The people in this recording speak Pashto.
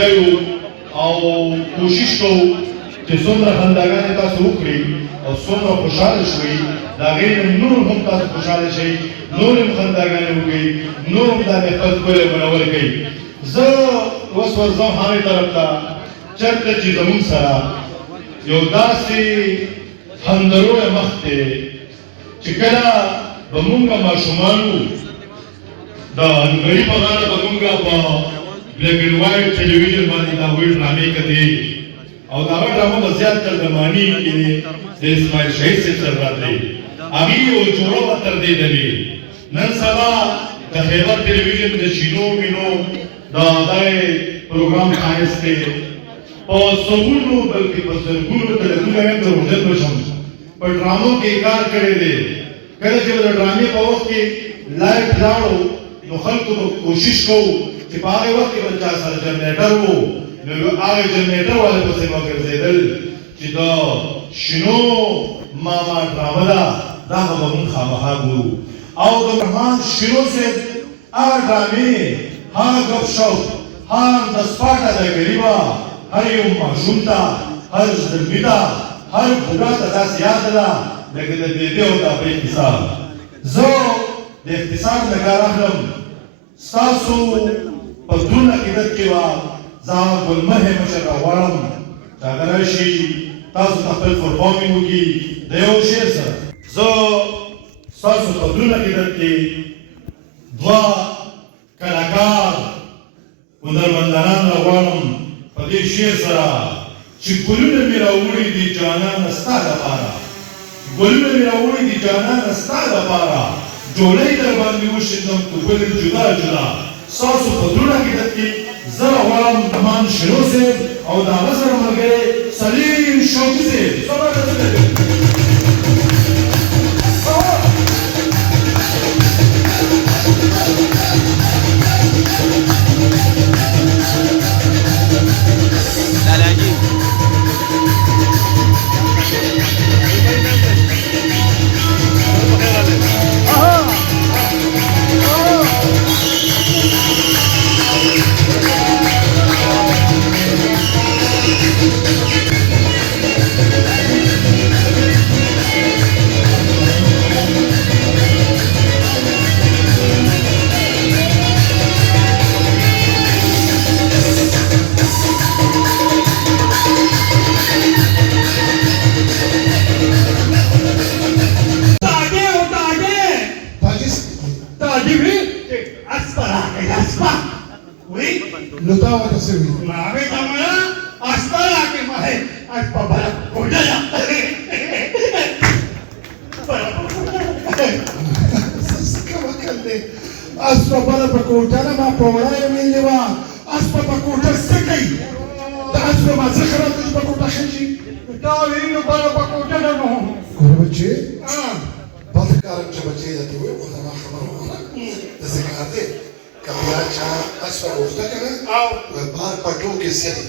بیایو او کوشش کوو چې څومره خنداګانې تاسو وکړئ او څومره خوشحاله شوئ د هغې نه نور هم تاسو خوشحاله شئ نور هم خنداګانې وکړئ نور هم دا خپل ښکلی منور کړئ زه اوس ورځم هغې طرف ته چېرته چې زموږ سره یو داسې هندروی مخ دی چې کله به مونږ ماشومان وو د هنګري په غاړه به مونږ په بلیک اینډ وایټ ټلویزیون باندې دا هغوی ډرامې کتې او د هغه ډرامه به زیات تر د ماني کې د اسماعیل شهید صاحب سره راتلې هغې یو جوړه به تر دې دلې نن سبا د خیبر ټلویزیون د شینو مینو دا دای پروګرام ښایست دی په سلګونو بلکې په زرګونو تلویزیونونه هم د روژت بشم په ډرامو کې کار کړی دی کله چې به د ډرامې په وخت کې لایټ لاړو نو خلکو به کوشش کوو چې په هغې وخت کې به چا سره جنریټر و نو هغه جنریټر والے پسې به ګرځېدل چې د شنو ماما ډرامه ده دا به مونږ خامخا ګورو او د رحمان شنو صاحب هغه ډرامې هغه ګپ شپ هغه د سپاټ اداګري وه هر یو ماشوم ته هر زلمي ته هر بوډا ته داسې یاد ده لکه د بېبې او د ابۍ کیسه زه د اقتصاد نه کار اخلم ستاسو په دروند عقیدت کې وه زه هغه ګلمحې مشر راغواړم چې هغه راشي تاسو ته خپل پرفارمینګ وکړي د یو شعر سره زه ستاسو په دروند عقیدت کې دوه کلاکار هنرمندانان راغواړم په دې شعر سره چې ګلونه مې راوړي دي جانانه ستا دپاره ګلونه مې راوړي دي جانانه ستا دپاره ډولۍ در باندې وشیندم ګل جدا جدا ستاسو په دروند عقیدت کې زه راغواړم رحمان شنو صاحب او د هغه سره ملګری سلیم شوقي صاحب Baar patoo ke seri